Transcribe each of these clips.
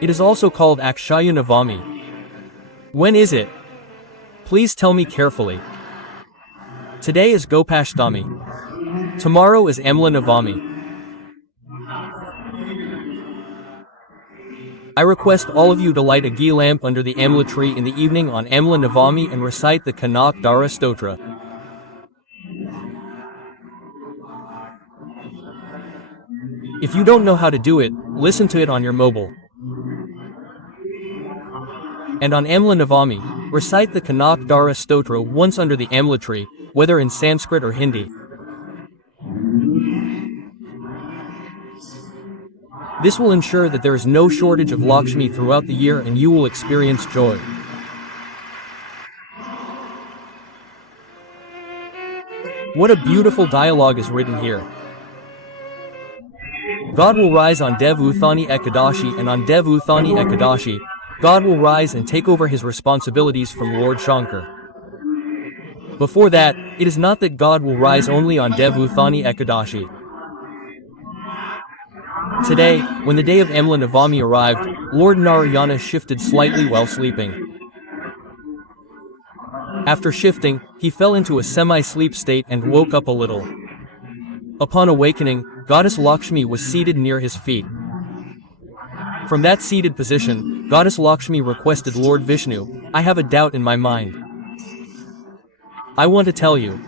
It is also called Akshaya Navami. When is it? Please tell me carefully. Today is Gopashtami. Tomorrow is Amla Navami. I request all of you to light a ghee lamp under the Amla tree in the evening on Amla Navami and recite the Kanak Dara Stotra. If you don't know how to do it, listen to it on your mobile. And on Amla Navami, recite the Kanak Dara Stotra once under the Amla tree, whether in Sanskrit or Hindi. This will ensure that there is no shortage of Lakshmi throughout the year and you will experience joy. What a beautiful dialogue is written here. God will rise on Dev Uthani Ekadashi, and on Dev Uthani Ekadashi, God will rise and take over his responsibilities from Lord Shankar. Before that, it is not that God will rise only on Dev Uthani Ekadashi. Today, when the day of Amla Navami arrived, Lord Narayana shifted slightly while sleeping. After shifting, he fell into a semi-sleep state and woke up a little. Upon awakening, Goddess Lakshmi was seated near his feet. From that seated position, Goddess Lakshmi requested Lord Vishnu, "I have a doubt in my mind. I want to tell you."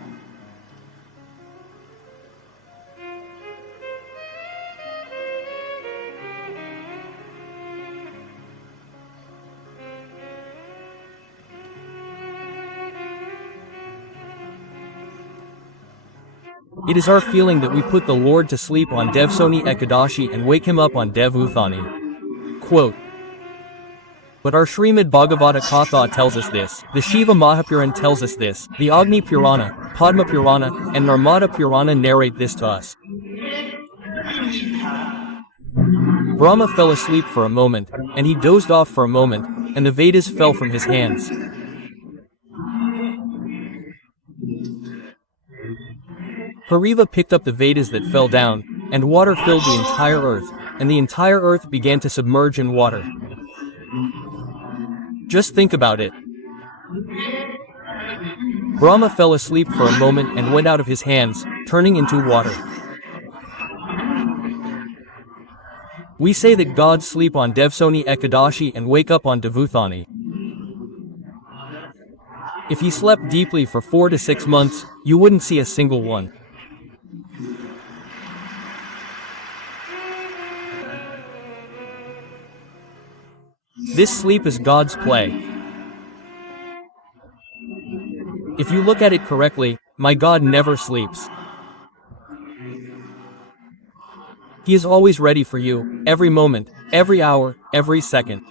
It is our feeling that we put the Lord to sleep on Devsoni Ekadashi and wake him up on Dev Uthani. Quote. But our Srimad Bhagavata Katha tells us this, the Shiva Mahapuran tells us this, the Agni Purana, Padma Purana, and Narmada Purana narrate this to us. Brahma fell asleep for a moment, and he dozed off for a moment, and the Vedas fell from his hands. Hariva picked up the Vedas that fell down, and water filled the entire earth, and the entire earth began to submerge in water. Just think about it. Brahma fell asleep for a moment and went out of his hands, turning into water. We say that gods sleep on Devsoni Ekadashi and wake up on Devuthani. If he slept deeply for 4 to 6 months, you wouldn't see a single one. This sleep is God's play. If you look at it correctly, my God never sleeps. He is always ready for you, every moment, every hour, every second.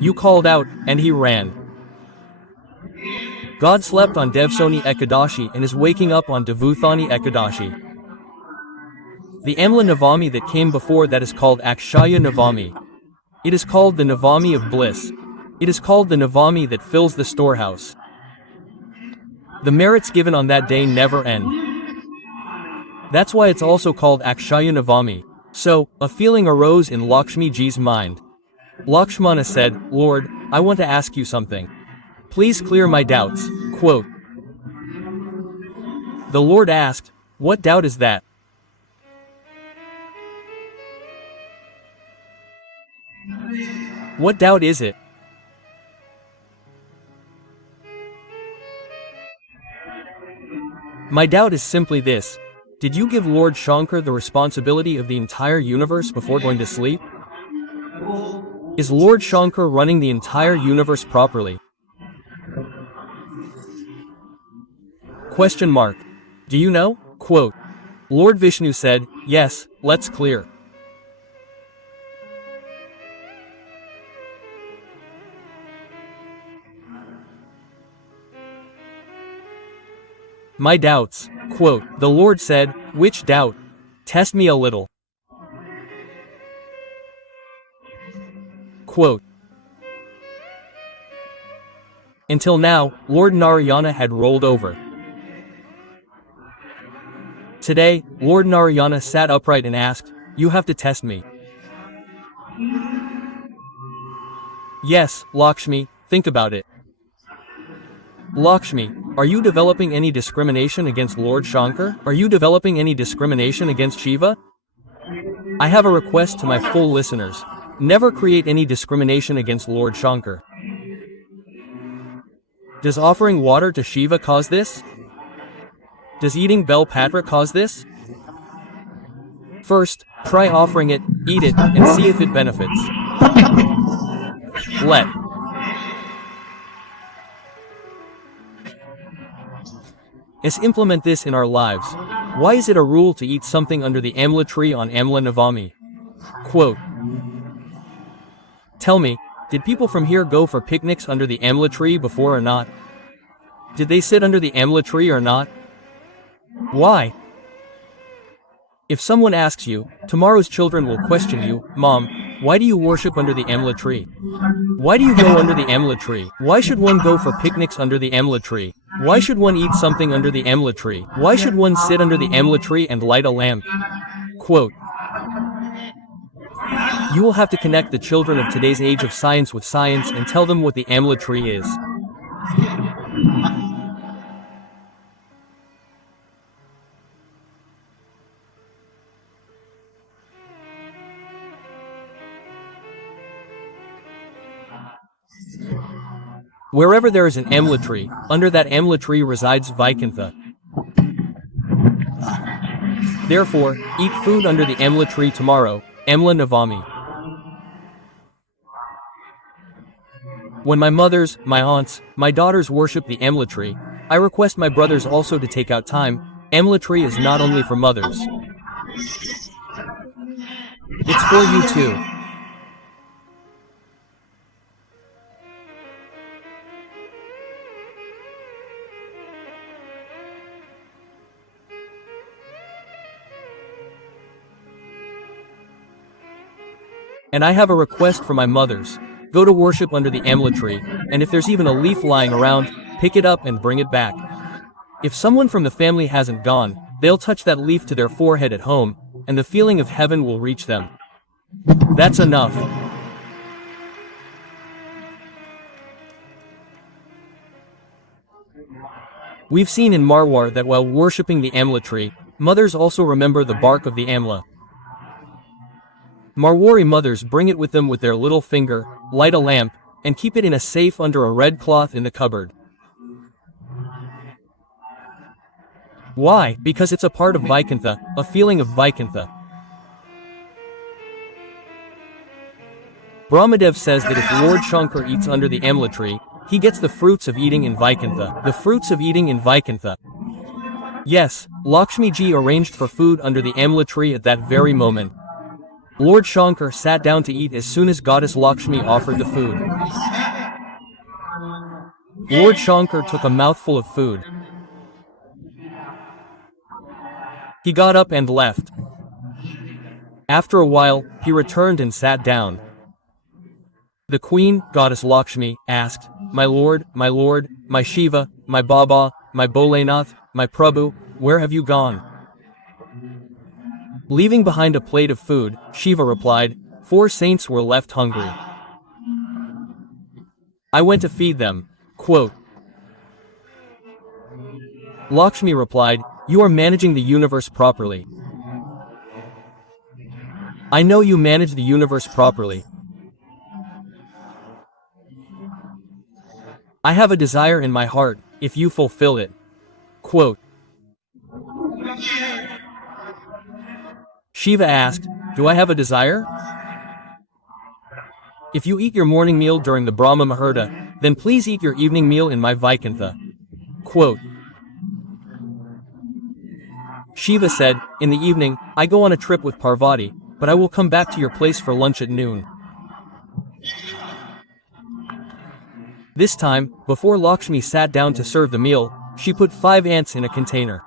You called out, and he ran. God slept on Devsoni Ekadashi and is waking up on Devuthani Ekadashi. The Amla Navami that came before that is called Akshaya Navami. It is called the Navami of bliss. It is called the Navami that fills the storehouse. The merits given on that day never end. That's why it's also called Akshaya Navami. So, a feeling arose in Lakshmi Ji's mind. Lakshmana said, "Lord, I want to ask you something. Please clear my doubts." Quote. The Lord asked, "What doubt is that?" What doubt is it? My doubt is simply this. Did you give Lord Shankar the responsibility of the entire universe before going to sleep? Is Lord Shankar running the entire universe properly? Question mark. Do you know? Quote. Lord Vishnu said, "Yes, let's clear." My doubts. Quote. The Lord said, "Which doubt? Test me a little." Quote. Until now, Lord Narayana had rolled over. Today, Lord Narayana sat upright and asked, "You have to test me." Yes, Lakshmi, think about it. Lakshmi, are you developing any discrimination against Lord Shankar? Are you developing any discrimination against Shiva? I have a request to my full listeners. Never create any discrimination against Lord Shankar. Does offering water to Shiva cause this? Does eating bel patra cause this? First, try offering it, eat it, and see if it benefits. Let us implement this in our lives. Why is it a rule to eat something under the amla tree on Amla Navami? Quote, tell me, did people from here go for picnics under the amla tree before or not? Did they sit under the amla tree or not? Why? If someone asks you, tomorrow's children will question you, Mom, why do you worship under the amla tree? Why do you go under the amla tree? Why should one go for picnics under the amla tree? Why should one eat something under the amla tree? Why should one sit under the amla tree and light a lamp? Quote, you will have to connect the children of today's age of science with science and tell them what the amla tree is. Wherever there is an amla tree, under that amla tree resides Vaikuntha. Therefore, eat food under the amla tree tomorrow, Amla Navami. When my mothers, my aunts, my daughters worship the amla tree, I request my brothers also to take out time. Amla tree is not only for mothers. It's for you too. And I have a request for my mothers. Go to worship under the amla tree, and if there's even a leaf lying around, pick it up and bring it back. If someone from the family hasn't gone, they'll touch that leaf to their forehead at home, and the feeling of heaven will reach them. That's enough. We've seen in Marwar that while worshipping the amla tree, mothers also remember the bark of the amla. Marwari mothers bring it with them with their little finger, light a lamp, and keep it in a safe under a red cloth in the cupboard. Why? Because it's a part of Vaikuntha, a feeling of Vaikuntha. Brahmadev says that if Lord Shankar eats under the amla tree, he gets the fruits of eating in Vaikuntha. The fruits of eating in Vaikuntha. Yes, Lakshmi ji arranged for food under the amla tree at that very moment. Lord Shankar sat down to eat as soon as Goddess Lakshmi offered the food. Lord Shankar took a mouthful of food. He got up and left. After a while, he returned and sat down. The queen, Goddess Lakshmi, asked, my lord, my Shiva, my Baba, my Bholenath, my Prabhu, where have you gone? Leaving behind a plate of food, Shiva replied, 4 saints were left hungry. I went to feed them. Quote. Lakshmi replied, you are managing the universe properly. I know you manage the universe properly. I have a desire in my heart, if you fulfill it. Quote. Shiva asked, do I have a desire? If you eat your morning meal during the Brahma Muhurta, then please eat your evening meal in my Vaikuntha. Quote. Shiva said, in the evening, I go on a trip with Parvati, but I will come back to your place for lunch at noon. This time, before Lakshmi sat down to serve the meal, she put 5 ants in a container.